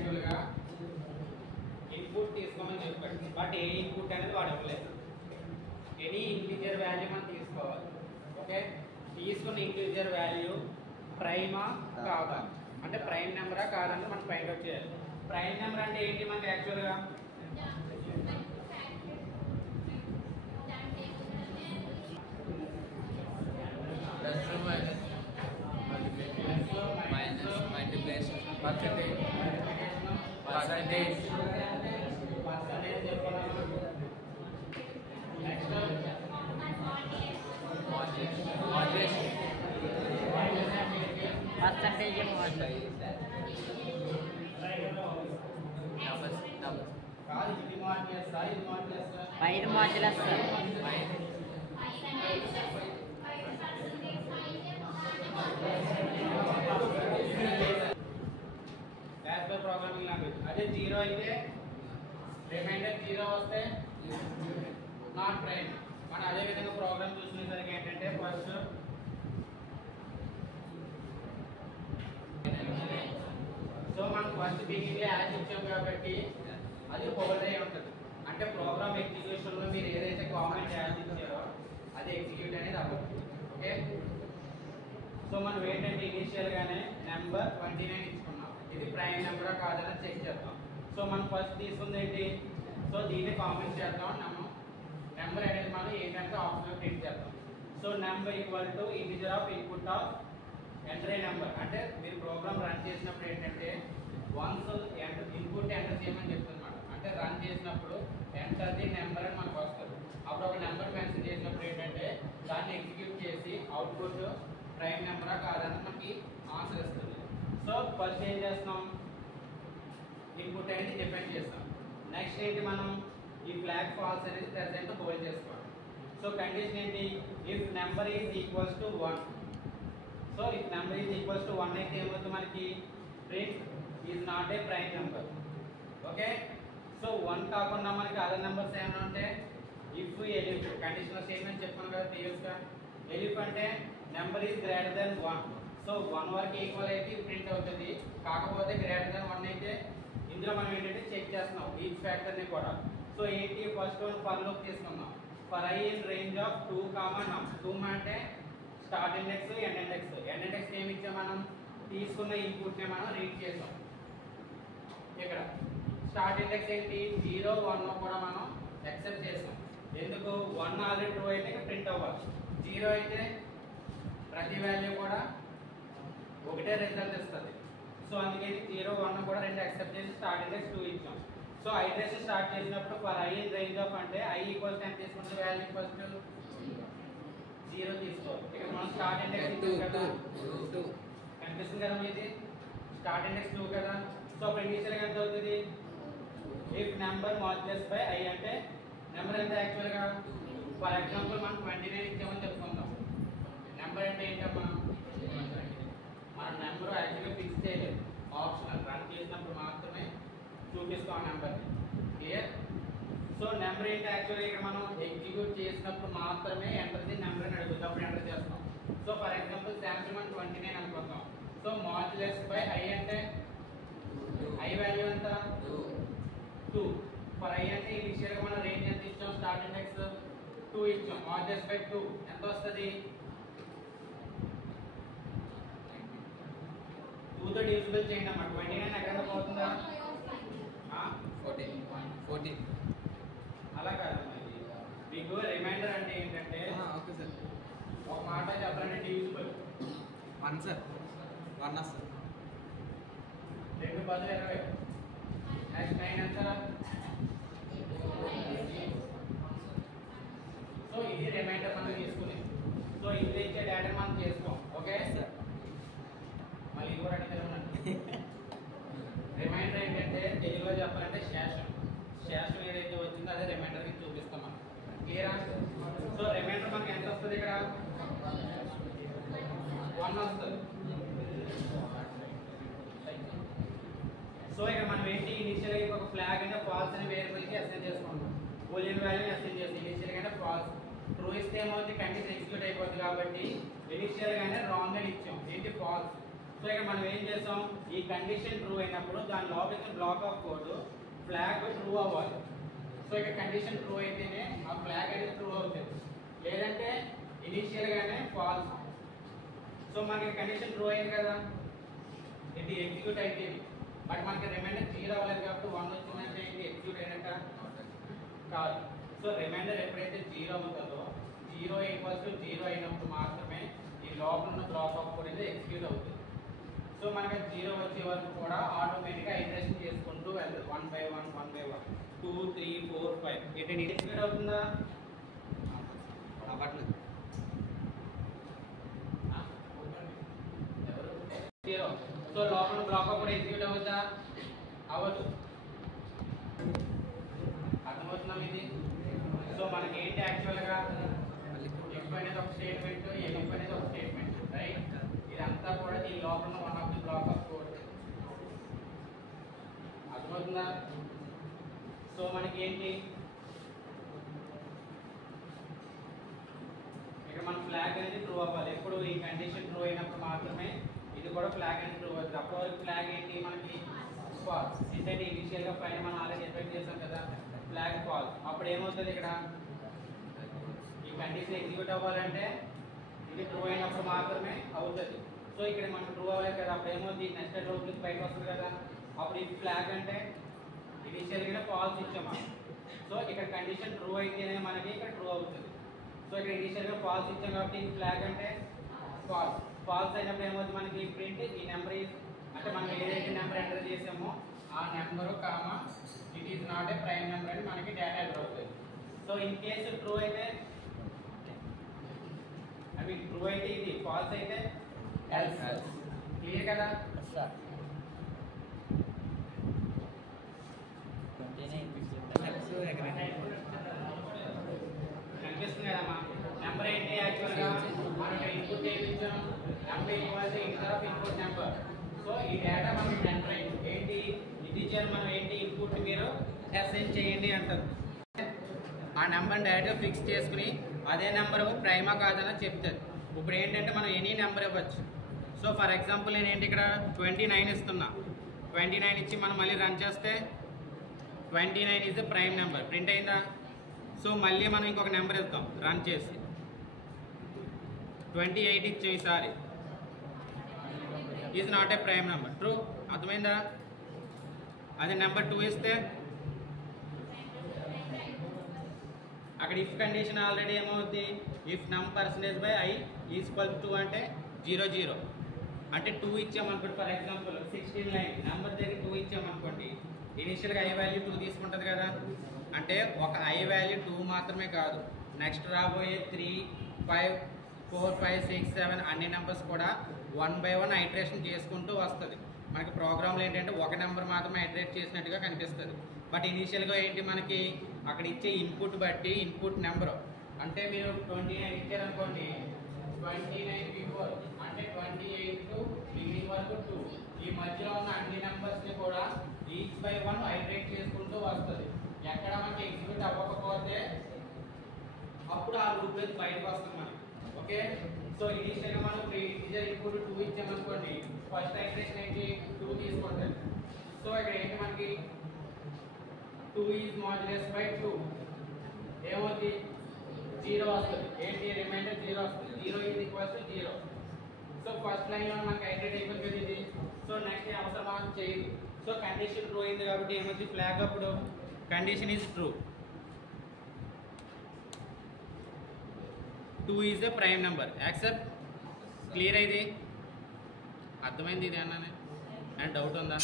యాక్చువల్గా ఇన్పుట్ తీసుకోమని చెప్పాడు, బట్ ఏ ఇన్పుట్ అనేది వాడు ఇవ్వలేదు. ఎనీ ఇంటీజర్ వాల్యూ మనం తీసుకోవాలి. ఓకే, తీసుకున్న ఇంటీజర్ వాల్యూ ప్రైమా కాదా అంటే ప్రైమ్ నెంబరా కాదంటే మనం ఫైండ్ అవుట్ చేయాలి. ప్రైమ్ నెంబర్ అంటే ఏంటి మనకి యాక్చువల్గా ప్రోగ్రామింగ్ లాంగ్వేజ్. అదే 0 అయితే రిమైండర్ 0 వస్తే నాట్ ప్రైమ్. మనం అదే విధంగా ప్రోగ్రామ్ చూసుకునేసరికి ఏంటంటే ఫస్ట్ సో మనం ఫస్ట్ బిగినింగ్ యాజ్ ఇచ్చాం కాబట్టి అది హోల్డ్ అయి ఉంటుంది. అంటే ప్రోగ్రామ్ ఎగ్జిక్యూషన్ లో మీరు ఏదైతే కామెంట్ యాజ్ ఇచ్చారో అది ఎగ్జిక్యూట్ అనేది అవ్వదు. ఓకే, సో మనం ఏంటంటే ఇనిషియల్ గానే నెంబర్ 29 ఇచ్చుకున్నాం. ఇది ప్రైమ్ నెంబరా కాదని చెక్ చేద్దాం. సో మనం ఫస్ట్ తీసుకుంది ఏంటి, సో దీన్ని కామెంట్ చేద్దాం. నెంబర్ అనేది మనం ఏంటంటే ఆప్షన్ ప్రింట్ చేద్దాం. So number equal to integer of input of enter a number. అంటే మీరు ప్రోగ్రామ్ రన్ చేసినప్పుడు ఏంటంటే వన్స్ ఇన్పుట్ ఎంటర్ చేయమని చెప్తుందన్నమాట. అంటే రన్ చేసినప్పుడు ఎంటర్ ది నెంబర్ అని మనకు వస్తుంది. అప్పుడు ఒక నెంబర్ మెన్షన్ చేసినప్పుడు ఏంటంటే దాన్ని ఎగ్జిక్యూట్ చేసి అవుట్పుట్ ప్రైమ్ నెంబరా కాదని మనకి ఆన్సర్ ఇస్తుంది. సో ఫస్ట్ ఏం చేస్తాం, ఇన్పుట్ అనేది డిఫైన్ చేస్తాం. నెక్స్ట్ ఏంటి, మనం ఈ ఫ్లాగ్ ఫాల్స్ అనేది ప్రెసెంట్ హోల్డ్ చేసుకోవాలి. సో కండిషన్ ఏంటి, if number is equals to 1. So if number is equals to 1 అయితే ఏమవుతుంది మనకి, print is not a prime number. Okay, so 1 కాకుండా మనకి అదర్ నెంబర్స్ ఏమైనా ఉంటే ఇఫ్ ఎలిఫ్ కండిషనల్ స్టేట్మెంట్ చెప్పాను కదా ప్రీవియస్గా. ఎలిఫ్ అంటే number is greater than 1. So 1 వరకు ఈక్వల్ అయితే ప్రింట్ అవుతుంది. కాకపోతే గ్రేటర్ దెన్ 1 అయితే ఇందులో మనం ఏంటంటే చెక్ చేస్తున్నాం ఈచ్ ఫ్యాక్టర్ని కూడా. సో ఏంటి, ఫస్ట్ వన్ ఫర్ లూప్ తీసుకుందాం. For I in range of 2, నమ్ 2 అంటే start index end index. End index ఏమి ఇచ్చాం, మనం తీసుకున్న ఇన్పుట్ని మనం రీడ్ చేసాం. ఇక్కడ స్టార్ట్ ఇండెక్స్ ఏంటి 0, 1 కూడా మనం యాక్సెప్ట్ చేసాం. ఎందుకు, 1 ఆల్రెడీ 2 అయితే ప్రింట్ అవ్వాలి. 0 అయితే ప్రతి వాల్యూ కూడా ఒకటే రిజల్ట్ ఇస్తుంది. సో అందుకని 0, 1 కూడా రెండు యాక్సెప్ట్ చేసి స్టార్ట్ ఇండెక్స్ 2 ఇచ్చాం. సో ఐటరేషన్ స్టార్ట్ చేసినప్పుడు for I in range of అంటే ఐ ఈక్వల్స్ ఎంత తీసుకుంటే వాల్యూ ఫస్ట్ 0 తీసుకోవాలి. ఇక్కడ మనం స్టార్ట్ ఇండెక్స్ 2 కదా, కనిపిస్తుంది కదా మీది, స్టార్ట్ ఇండెక్స్ 2 కదా. సో అప్పుడు ఇనిషియల్ గా ఎంత అవుతుంది, if number modulus by I అంటే నెంబర్ ఎంత యాక్చువల్గా, ఫర్ ఎగ్జాంపుల్ మనం 29 ఇచ్చామని చెప్పుకుందాం. నెంబర్ అంటే ఏంటమ్మా, మన నెంబర్ యాక్చువల్గా ఫిక్స్ చేయలేదు, ఆప్షనల్. రన్ చేసినప్పుడు మాత్రమే చూపిస్తాం నెంబర్ని. క్లియర్. సో నెంబర్ ఏంటి యాక్చువల్గా ఇక్కడ మనం ఎగ్జిక్యూట్ చేసినప్పుడు మాత్రమే ఎంటర్ ది నెంబర్ అని అడుగుతుంది, అప్పుడు ఎంటర్ చేస్తాం. సో ఫర్ ఎగ్జాంపుల్ శాంపుల్ మనం 29 అనుకుందాం. సో మాడ్యులస్ బై ఐ అంటే ఐ వాల్యూ ఎంత 2. ఫర్ ఐ అంటే ఇనిషియల్గా మనం రేంజ్ ఎంత ఇచ్చాం, స్టార్ట్ ఇండెక్స్ 2 ఇచ్చాం. మాడ్యులస్ బై 2 ఎంత వస్తుంది, 2 తో డివిజిబుల్ చేయండి అన్నమాట. 29 ఎక్కడ పోతుందా, 14. అలా కాదమ్మా, మీకు రిమైండర్ అంటే ఏంటంటే ఓకే సార్, ఒక మాట చెప్పాలంటే డివిజిబుల్ 1 సార్, 1 సార్, 2 10 20. నెక్స్ట్ 9 ఎంత, సో ఇది రిమైండర్ మనం తీసుకుని. సో ఇది ఇచ్చే డేటా మనం చేసుకోం. ఓకే సార్, మళ్ళీ ఇది కూడా అడిగితే రిమైండర్ ఏంటంటే తెలుగులో చెప్పాలంటే శేషం. శేషం ఏదైతే వచ్చిందో అదే రిమైండర్ కి చూపిస్తాం మనం. క్లియరా. సో రిమైండర్ మనకి ఎంత వస్తుంది, ఇక్కడ 1 వస్తుంది. సో ఇక్కడ మనం ఏంటి, ఇనిషియల్ గా ఒక ఫ్లాగ్ అంటే ఫాల్స్ అనే వేరియబుల్ కి అసైన్ చేసుకుంటాం. బూలియన్ వాల్యూని అసైన్ చేస్తాం. ఇనిషియల్ గానే ఫాల్స్, ట్రూ ఇస్తే ఏమవుతుంది, కండిషన్ ఎగ్జిక్యూట్ అయిపోతుంది. కాబట్టి ఇనిషియల్ గానే రాంగ్ అని ఇచ్చాం, ఏంటి ఫాల్స్. సో ఇక్కడ మనం ఏం చేస్తాం, ఈ కండిషన్ ట్రూ అయినప్పుడు దాని లోపల black of code flag true అవ్వాలి. సో ఇక్కడ కండిషన్ ట్రూ అయితేనే ఆ ఫ్లాగ్ అనేది ట్రూ అవుతుంది, లేదంటే ఇనిషియల్ గానే ఫాల్స్. సో మనకి కండిషన్ ట్రూ అయింది కదా, ఇది ఎగ్జిక్యూట్ అయితే, బట్ మనకి రిమైండర్ 0 అవ్వలేదు కాబట్టి 1 వచ్చిందంటే ఇది ఎగ్జిక్యూట్ అయినట్ట కాదు. సో రిమైండర్ ఎప్పుడైతే 0 అవుతుందో 0 అయినప్పుడు మాత్రమే ఈ లోపల ఉన్న బ్లాక్ ఆఫ్ కోడ్ అనేది ఎగ్జిక్యూట్ అవుతుంది. సో మనకి 0 వచ్చే వరకు కూడా ఆటోమేటిక్గా ఐటరేషన్ చేసుకుంటూ వెళ్తుంది, 1 by 1 2 3 4 5. ఏంటంటే ఇది ఎగ్జిక్యూట్ అవుతుందా? అవ్వట్లేదు. 0. సో లోపల బ్లాక్ ఆఫ్ కోడ్ ఎగ్జిక్యూట్ అవుతుందా? అవ్వదు. అర్థమవుతుందా ఇది? సో మనకి ఏంటి యాక్చువల్గా ఎఫ్ అనేది ఒక స్టేట్మెంట్, ఎఫ్ అనేది ఒక స్టేట్మెంట్, రైట్? ఇదంతా కూడా ఈ లోపల one of the black of code. అర్థమవుతుందా? సో మనకి ఏంటి ఇక్కడ మన ఫ్లాగ్ అనేది ట్రూ అవ్వాలి. ఎప్పుడు ఈ కండిషన్ ట్రూ అయినప్పుడు మాత్రమే ఇది కూడా ఫ్లాగ్ అనేది ట్రూ అవుతుంది. అప్పటి వరకు ఫ్లాగ్ ఏంటి మనకి ఫాల్స్. ఎందుకంటే ఇనిషియల్ గా పైన మనం ఆల్రెడీ ఎఫెక్ట్ చేసాం కదా, ఫ్లాగ్ ఫాల్స్. అప్పుడు ఏమవుతుంది, ఇక్కడ ఈ కండిషన్ ఎగ్జిక్యూట్ అవ్వాలంటే ఇది ట్రూ అయినప్పుడు మాత్రమే అవుతుంది. సో ఇక్కడ మనం ట్రూ అవ్వలేదు కదా, అప్పుడు ఏమవుతుంది, నెక్స్ట్ రోడ్ నుంచి బయటకు వస్తుంది కదా, అప్పుడు ఈ ఫ్లాగ్ అంటే ఇనిషియల్ గా ఫాల్స్ ఇచ్చాము. సో ఇక్కడ కండిషన్ ట్రూ అయితేనే మనకి ఇక్కడ ట్రూ అవుతుంది. సో ఇక్కడ ఇనిషియల్ గా ఫాల్స్ ఇచ్చాం కాబట్టి ఈ ఫ్లాగ్ అంటే ఫాల్స్. ఫాల్స్ అయినప్పుడు ఏమవుతుంది, మనకి ప్రింట్ ఈ నెంబర్ అంటే మనం ఏదైతే నెంబర్ ఎంటర్ చేసామో ఆ number comma it is not a prime number అని మనకి డేటా ఎంటర్ అవుతుంది. సో ఇన్ కేసు ట్రూ అయితే ట్రూ అయితే ఇది, ఫాల్స్ అయితే ఎల్స్. క్లియర్ కదా? కనిపిస్తుంది కదమ్మా, నెంబర్ ఏంటి యాక్చువల్గా మనం ఇన్పుట్ చేయించాం, number equal to inter of input number. So ఈ డేటా మనకి ఎంటర్ అయింది, ఏంటి ఇంటిజర్ మనం ఏంటి ఇన్పుట్ మీరు అసైన్ చేయండి అంటారు. ఆ నెంబర్ డైరెక్ట్గా ఫిక్స్ చేసుకుని అదే నెంబర్ ప్రైమా కాదని చెప్తుంది. ఇప్పుడు ఏంటంటే మనం ఎనీ నెంబర్ ఇవ్వచ్చు. సో ఫర్ ఎగ్జాంపుల్ నేను ఏంటి ఇక్కడ 29 ఇస్తున్నా, 29 ఇచ్చి మనం మళ్ళీ రన్ చేస్తే 29 ఈజ్ ప్రైమ్ నెంబర్ ప్రింట్ అయిందా? సో మళ్ళీ మనం ఇంకొక నెంబర్ ఇస్తాం రన్ చేసి 28 ఇచ్చాం, ఈసారి is not a prime number, true. అర్థమైందా? అదే నెంబర్ 2 ఇస్తే అక్కడ ఇఫ్ కండిషన్ ఆల్రెడీ ఏమవుతుంది, ఇఫ్ నమ్ percentage by I equal to అంటే 0 0 అంటే 2 ఇచ్చామనుకోండి. ఫర్ ఎగ్జాంపుల్ 16 లైన్ నెంబర్ దగ్గర 2 ఇచ్చామనుకోండి, ఇనిషియల్గా ఐ వాల్యూ 2 తీసుకుంటుంది కదా, అంటే ఒక ఐ వాల్యూ 2 మాత్రమే కాదు, నెక్స్ట్ రాబోయే 3 5 4 5 6 7 అన్ని నెంబర్స్ కూడా 1 by 1 ఐటరేషన్ చేసుకుంటూ వస్తుంది. మనకి ప్రోగ్రామ్లో ఏంటంటే ఒక నెంబర్ మాత్రమే ఐటరేట్ చేసినట్టుగా కనిపిస్తుంది. బట్ ఇనీషియల్గా ఏంటి మనకి అక్కడ ఇచ్చే ఇన్పుట్ బట్టి ఇన్పుట్ నెంబర్ అంటే మీరు 29 ఇచ్చారనుకోండి, 29 బిఫోర్ అంటే 28 టు బిగినింగ్ వరకు 2, ఈ మధ్యలో ఉన్న అన్ని నెంబర్స్ని కూడా ఈచ్ బై 1 ఐటరేట్ చేసుకుంటూ వస్తుంది. ఎక్కడ మనకి ఎగ్జిక్యూట్ అవ్వకపోతే అప్పుడు ఆ లూప్ నుంచి బయటకు వస్తాం మనం. ఓకే, సో ఇనిషియల్గా మనం ఇంటిజర్ ఇన్పుట్ 2 ఇచ్చామనుకోండి, ఫస్ట్ ఐటరేషన్ ఏంటి 2 తీసుకుంటాం. సో ఇక్కడ ఏంటి మనకి 2 ఈజ్ మాడ్యులస్ బై 2 ఏమవుతుంది, 0 వస్తుంది. ఏంటి రిమైండర్ 0 వస్తుంది, 0 is equals to 0. So first లైన్లో మనకి ఐటరేట్ అయిపోయింది కదా ఇది. సో నెక్స్ట్ అవసరం మనం చేయదు. సో కండిషన్ ట్రూ అయింది కాబట్టి ఏమవుతుంది, ఫ్లాగ్ అప్పుడు condition is true, 2 is a prime number, accept. Clear అయింది? అర్థమైంది ఇది అన్నానే? అండ్ డౌట్ ఉందా?